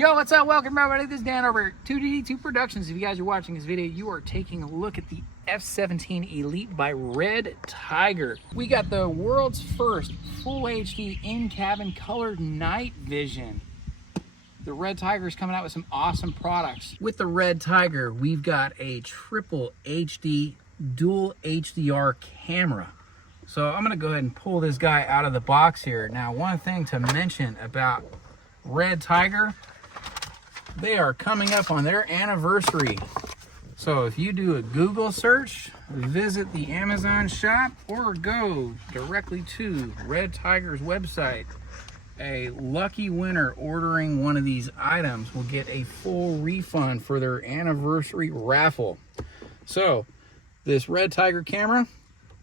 Yo, what's up? Welcome everybody. This is Dan over at 2D2 Productions. If you guys are watching this video, you are taking a look at the F17 Elite by Redtiger. We got the world's first full HD in-cabin colored night vision. The Redtiger is coming out with some awesome products. With the Redtiger, we've got a triple HD dual HDR camera. So I'm gonna go ahead and pull this guy out of the box here. Now, one thing to mention about Redtiger, they are coming up on their anniversary. So if you do a Google search, visit the Amazon shop, or go directly to Redtiger's website, a lucky winner ordering one of these items will get a full refund for their anniversary raffle. So this Redtiger camera,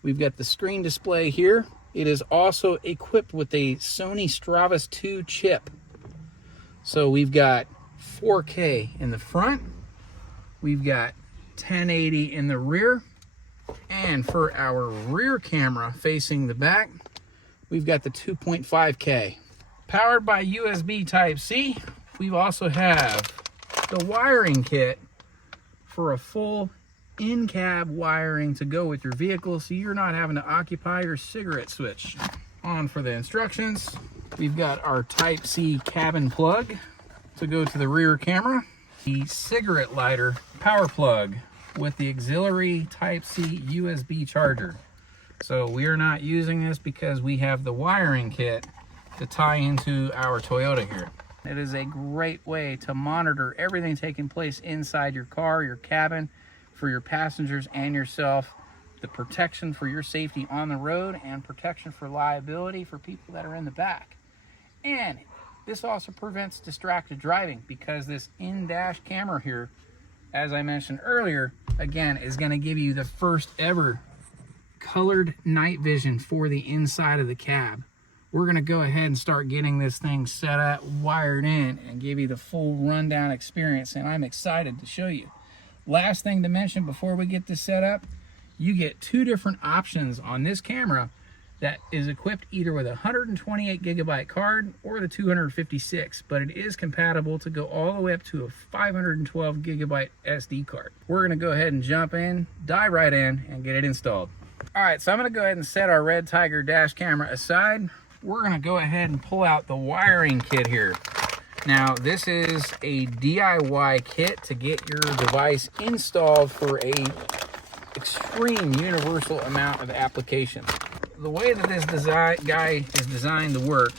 we've got the screen display here. It is also equipped with a Sony Stravis 2 chip. So we've got 4K in the front, we've got 1080 in the rear, and for our rear camera facing the back, we've got the 2.5K. Powered by USB Type-C, we also have the wiring kit for a full in-cab wiring to go with your vehicle, so you're not having to occupy your cigarette switch. On for the instructions, we've got our Type-C cabin plug to go to the rear camera, the cigarette lighter power plug with the auxiliary Type-C USB charger. So we are not using this because we have the wiring kit to tie into our Toyota here. It is a great way to monitor everything taking place inside your car, your cabin, for your passengers and yourself. The protection for your safety on the road and protection for liability for people that are in the back. And this also prevents distracted driving because this in-dash camera here, as I mentioned earlier, again, is going to give you the first ever colored night vision for the inside of the cab. We're going to go ahead and start getting this thing set up, wired in, and give you the full rundown experience, and I'm excited to show you. Last thing to mention before we get this set up, you get two different options on this camera that is equipped either with a 128 gigabyte card or the 256, but it is compatible to go all the way up to a 512 gigabyte SD card. We're going to go ahead and jump in, dive right in, and get it installed. All right, so I'm going to go ahead and set our Redtiger dash camera aside. We're going to go ahead and pull out the wiring kit here. Now, this is a DIY kit to get your device installed for a extreme universal amount of applications. The way that this guy is designed to work,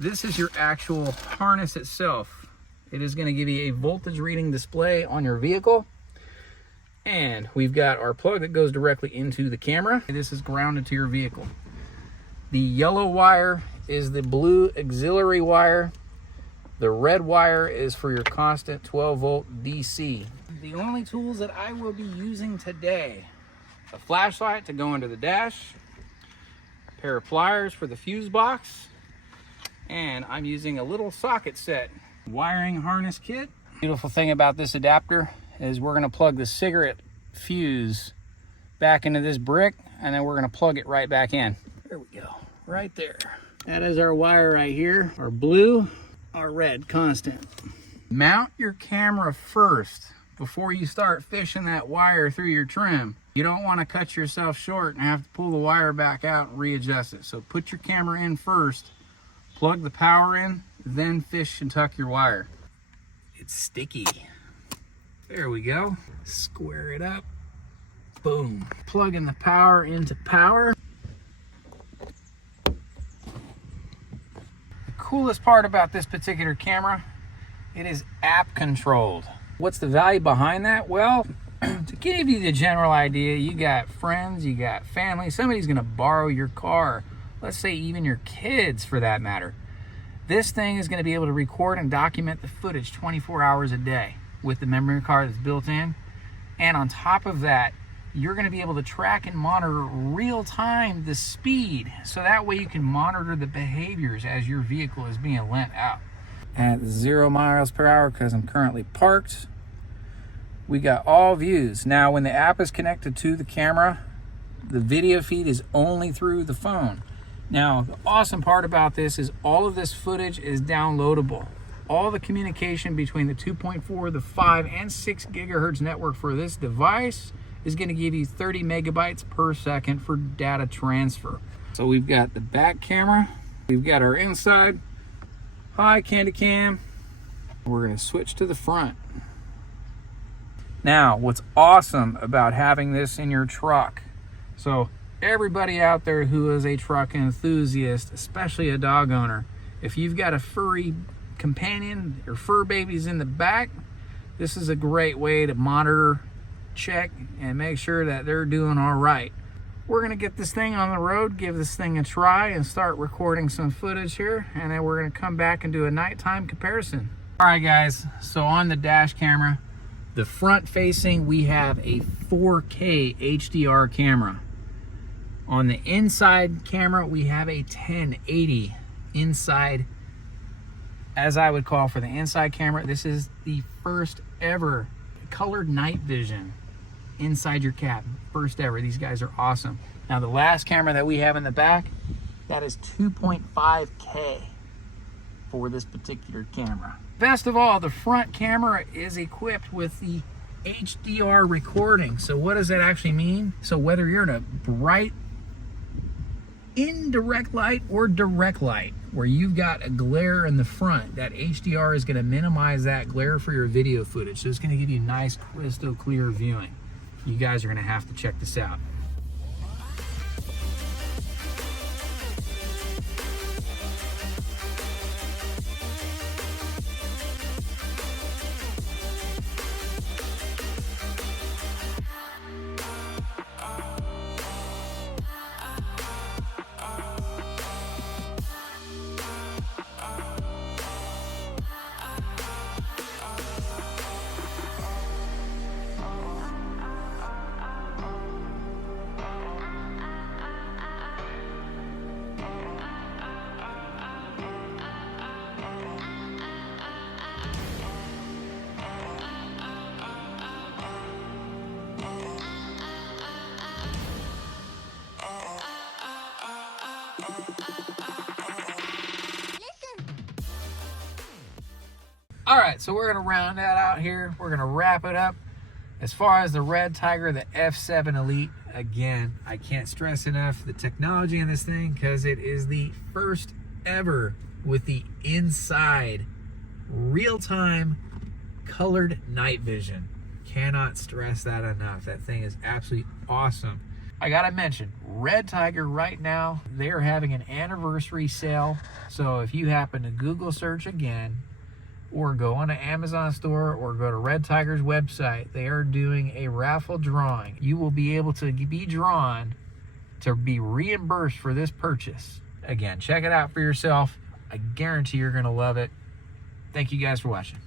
this is your actual harness itself. It is going to give you a voltage reading display on your vehicle. And we've got our plug that goes directly into the camera. This is grounded to your vehicle. The yellow wire is the blue auxiliary wire. The red wire is for your constant 12 volt DC. The only tools that I will be using today, a flashlight to go into the dash, a pair of pliers for the fuse box, and I'm using a little socket set. Wiring harness kit. Beautiful thing about this adapter is we're gonna plug the cigarette fuse back into this brick, and then we're gonna plug it right back in. There we go, right there. That is our wire right here, our blue, our red constant. Mount your camera first before you start fishing that wire through your trim. You don't want to cut yourself short and have to pull the wire back out and readjust it. So put your camera in first, plug the power in, then fish and tuck your wire. It's sticky. There we go. Square it up. Boom. Plugging the power into power. The coolest part about this particular camera, it is app controlled. What's the value behind that? Well, to give you the general idea, you got friends, you got family, somebody's gonna borrow your car, let's say even your kids for that matter. This thing is gonna be able to record and document the footage 24 hours a day with the memory card that's built in. And on top of that, you're gonna be able to track and monitor real time the speed, so that way you can monitor the behaviors as your vehicle is being lent out. At 0 miles per hour, because I'm currently parked, we got all views. Now, when the app is connected to the camera, the video feed is only through the phone. Now, the awesome part about this is all of this footage is downloadable. all the communication between the 2.4, the 5, and 6 gigahertz network for this device is going to give you 30 megabytes per second for data transfer. So we've got the back camera, we've got our inside high candy cam. We're going to switch to the front. Now, what's awesome about having this in your truck, so everybody out there who is a truck enthusiast, especially a dog owner, if you've got a furry companion or fur babies in the back, this is a great way to monitor, check, and make sure that they're doing all right. We're going to get this thing on the road, give this thing a try, and start recording some footage here, and then we're going to come back and do a nighttime comparison. All right, guys, so on the dash camera, the front facing, we have a 4K HDR camera. On the inside camera, we have a 1080 inside, as I would call for the inside camera. This is the first ever colored night vision inside your cab. First ever. These guys are awesome. Now, the last camera that we have in the back, that is 2.5K for this particular camera. Best of all, the front camera is equipped with the HDR recording. So what does that actually mean? So whether you're in a bright indirect light or direct light where you've got a glare in the front, that HDR is going to minimize that glare for your video footage. So it's going to give you nice crystal clear viewing. You guys are going to have to check this out. All right, so we're gonna round that out here. We're gonna wrap it up. As far as the Redtiger, the F7 Elite, again, I can't stress enough the technology in this thing because it is the first ever with the inside real-time colored night vision. Cannot stress that enough. That thing is absolutely awesome. I gotta mention, Redtiger right now, they are having an anniversary sale. So if you happen to Google search again, or go on an Amazon store, or go to Redtiger's website, they are doing a raffle drawing. You will be able to be drawn to be reimbursed for this purchase. Again, check it out for yourself. I guarantee you're gonna love it. Thank you guys for watching.